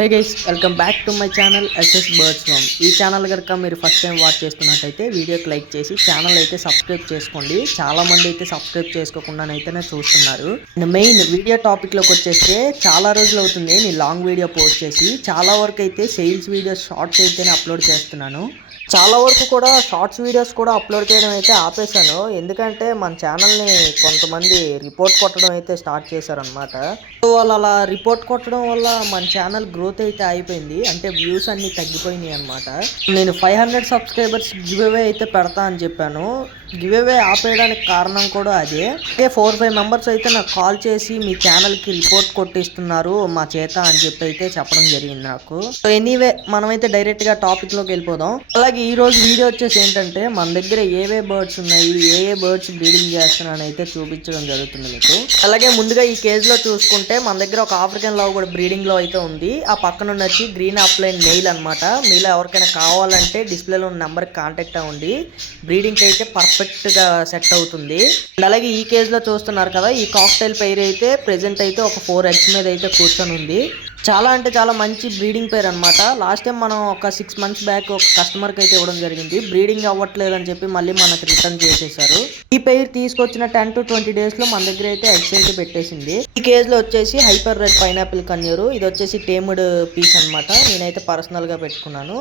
Hey guys, welcome back to my channel SS birds farm. ఈ channel కనుక మీరు first time watch చేస్తున్నట్టయితే వీడియోకి like చేసి ఛానల్ అయితే సబ్స్క్రైబ్ చేసుకోండి. చాలా మంది అయితే సబ్స్క్రైబ్ చేసుకోకుండానైతేనే చూస్తున్నారు. మెయిన్ వీడియో టాపిక్లోకి వచ్చేస్తే చాలా రోజులు అవుతుంది నేను లాంగ్ వీడియో పోస్ట్ చేసి. చాలా వరకు అయితే సేల్స్ వీడియోస్ షార్ట్స్ అయితేనే అప్లోడ్ చేస్తున్నాను. చాలా వరకు కూడా షార్ట్స్ వీడియోస్ కూడా అప్లోడ్ చేయడం అయితే ఆపేశాను. ఎందుకంటే మన ఛానల్ని కొంతమంది రిపోర్ట్ కొట్టడం అయితే స్టార్ట్ చేశారనమాట. సో వాళ్ళు అలా రిపోర్ట్ కొట్టడం వల్ల మన ఛానల్ గ్రోత్ అయితే అయిపోయింది. అంటే వ్యూస్ అన్నీ తగ్గిపోయినాయి అనమాట. నేను 500 సబ్స్క్రైబర్స్ గివ్ అవే అయితే పెడతా అని చెప్పాను. గివ్ అవే ఆపేయడానికి కారణం కూడా అదే. 4-5 మెంబర్స్ అయితే నాకు కాల్ చేసి మీ ఛానల్కి రిపోర్ట్ కొట్టిస్తున్నారు మా చేత అని చెప్పి అయితే చెప్పడం జరిగింది నాకు. సో ఎనీవే మనమైతే డైరెక్ట్గా టాపిక్లోకి వెళ్ళిపోదాం. అలాగే ఈ రోజు వీడియో వచ్చేసి ఏంటంటే మన దగ్గర ఏవే బర్డ్స్ ఉన్నాయి, ఏ బర్డ్స్ బ్రీడింగ్ చేస్తున్నాను అయితే చూపించడం జరుగుతుంది మీకు. అలాగే ముందుగా ఈ కేజ్లో చూసుకుంటే మన దగ్గర ఒక ఆఫ్రికన్ లవ్ కూడా బ్రీడింగ్లో అయితే ఉంది. ఆ పక్కన వచ్చి గ్రీన్ అప్లైన్ మెయిల్ అనమాట. మీలో ఎవరికైనా కావాలంటే డిస్ప్లేలో ఉన్న నెంబర్కి కాంటాక్ట్ అవ్వండి. బ్రీడింగ్కి అయితే పర్ఫెక్ట్గా సెట్ అవుతుంది. అండ్ అలాగే ఈ కేజ్లో చూస్తున్నారు కదా, ఈ కాక్టైల్ పైర్ అయితే ప్రెజెంట్ అయితే ఒక 4 eggs మీద అయితే కూర్చొని ఉంది. చాలా అంటే చాలా మంచి బ్రీడింగ్ పేర్ అనమాట. లాస్ట్ టైం మనం ఒక 6 months బ్యాక్ ఒక కస్టమర్కి అయితే ఇవ్వడం జరిగింది. బ్రీడింగ్ అవ్వట్లేదు అని చెప్పి మళ్ళీ మనకు రిటర్న్ చేసేసారు. ఈ పేర్ తీసుకొచ్చిన 10 to 20 days లో మన దగ్గర అయితే ఎగ్స్ అయితే పెట్టేసింది. ఈ కేజ్ లో వచ్చేసి హైపర్ రెడ్ పైనాపిల్ కన్యూరు, ఇది వచ్చేసి టేముడ్ పీస్ అనమాట. నేనైతే పర్సనల్ గా పెట్టుకున్నాను.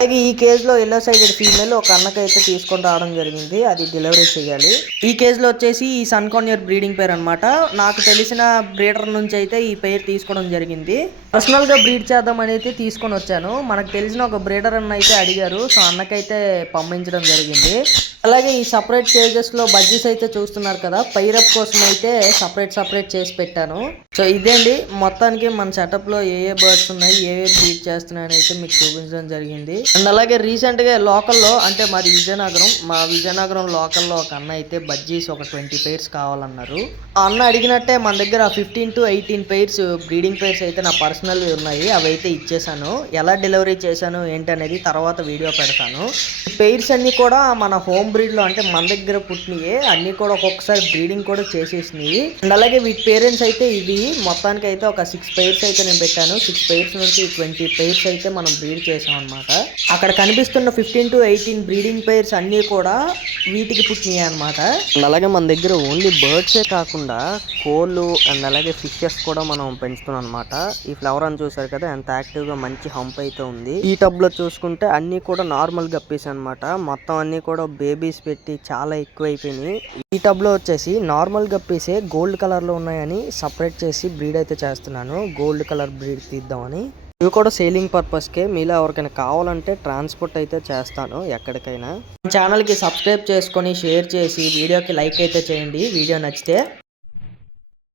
అలాగే ఈ కేజ్లో ఎల్లో సైడెడ్ ఫీమేల్ ఒక అన్నకైతే తీసుకొని రావడం జరిగింది. అది డెలివరీ చేయాలి. ఈ కేజ్లో వచ్చేసి ఈ సన్ కాన్యూర్ బ్రీడింగ్ పేర్ అనమాట. నాకు తెలిసిన బ్రీడర్ నుంచి అయితే ఈ పేరు తీసుకోవడం జరిగింది. పర్సనల్గా బ్రీడ్ చేద్దాం అనేది తీసుకొని వచ్చాను. మనకు తెలిసిన ఒక బ్రీడర్ అన్న అయితే అడిగారు. సో అన్నకైతే పంపించడం జరిగింది. అలాగే ఈ సపరేట్ కేజెస్లో బడ్జెస్ అయితే చూస్తున్నారు కదా, పైరప్ కోసం అయితే సపరేట్ చేసి పెట్టాను. సో ఇదేండి మొత్తానికి మన సెటప్లో ఏ బర్డ్స్ ఉన్నాయి, ఏ బ్రీడ్ చేస్తున్నాయని అయితే మీకు చూపించడం జరిగింది. అండ్ అలాగే రీసెంట్గా లోకల్లో అంటే మాది విజయనగరం లోకల్లో ఒక అన్న అయితే బజ్జీస్ ఒక 20 pairs కావాలన్నారు. ఆ అన్న అడిగినట్టే మన దగ్గర 15 to 18 pairs బ్రీడింగ్ పేర్స్ అయితే నా పర్సనల్ ఉన్నాయి. అవి అయితే ఇచ్చేసాను. ఎలా డెలివరీ చేశాను ఏంటనేది తర్వాత వీడియో పెడతాను. ఈ పేర్స్ అన్నీ కూడా మన హోమ్ బ్రీడ్లో అంటే మన దగ్గర పుట్టినయే. అన్నీ కూడా ఒక్కొక్కసారి బ్రీడింగ్ కూడా చేసేసినాయి. అండ్ అలాగే వీటి పేరెంట్స్ అయితే ఇవి. మొత్తానికి అయితే ఒక 6 pairs అయితే నేను పెట్టాను. 6 pairs నుంచి 20 pairs అయితే మనం బ్రీడ్ చేసాం అనమాట. అక్కడ కనిపిస్తున్న 15 to 18 బ్రీడింగ్ పేర్స్ అన్నీ కూడా వీటికి పుట్టినాయి అనమాట. అండ్ అలాగే మన దగ్గర ఓన్లీ బర్డ్సే కాకుండా కోళ్ళు అండ్ అలాగే ఫిషెస్ కూడా మనం పెంచుతున్నాం అనమాట. ఈ ఫ్లవర్ అని చూసారు కదా, ఎంత యాక్టివ్గా మంచి హంప్ అయితే ఉంది. ఈ టబ్లో చూసుకుంటే అన్నీ కూడా నార్మల్ గప్పీస్ అనమాట. మొత్తం అన్నీ కూడా బేబీస్ పెట్టి చాలా ఎక్కువ అయిపోయినాయి. ఈ టబ్లో వచ్చేసి నార్మల్ గప్పీసే గోల్డ్ కలర్లో ఉన్నాయని సపరేట్ చేసి బ్రీడ్ అయితే చేస్తున్నాను. గోల్డ్ కలర్ బ్రీడ్ తీద్దామని. ఇవి కూడా సేలింగ్ పర్పస్కే. మీలో ఎవరికైనా కావాలంటే ట్రాన్స్పోర్ట్ అయితే చేస్తాను ఎక్కడికైనా. ఛానల్కి సబ్స్క్రైబ్ చేసుకొని షేర్ చేసి వీడియోకి లైక్ అయితే చేయండి వీడియో నచ్చితే.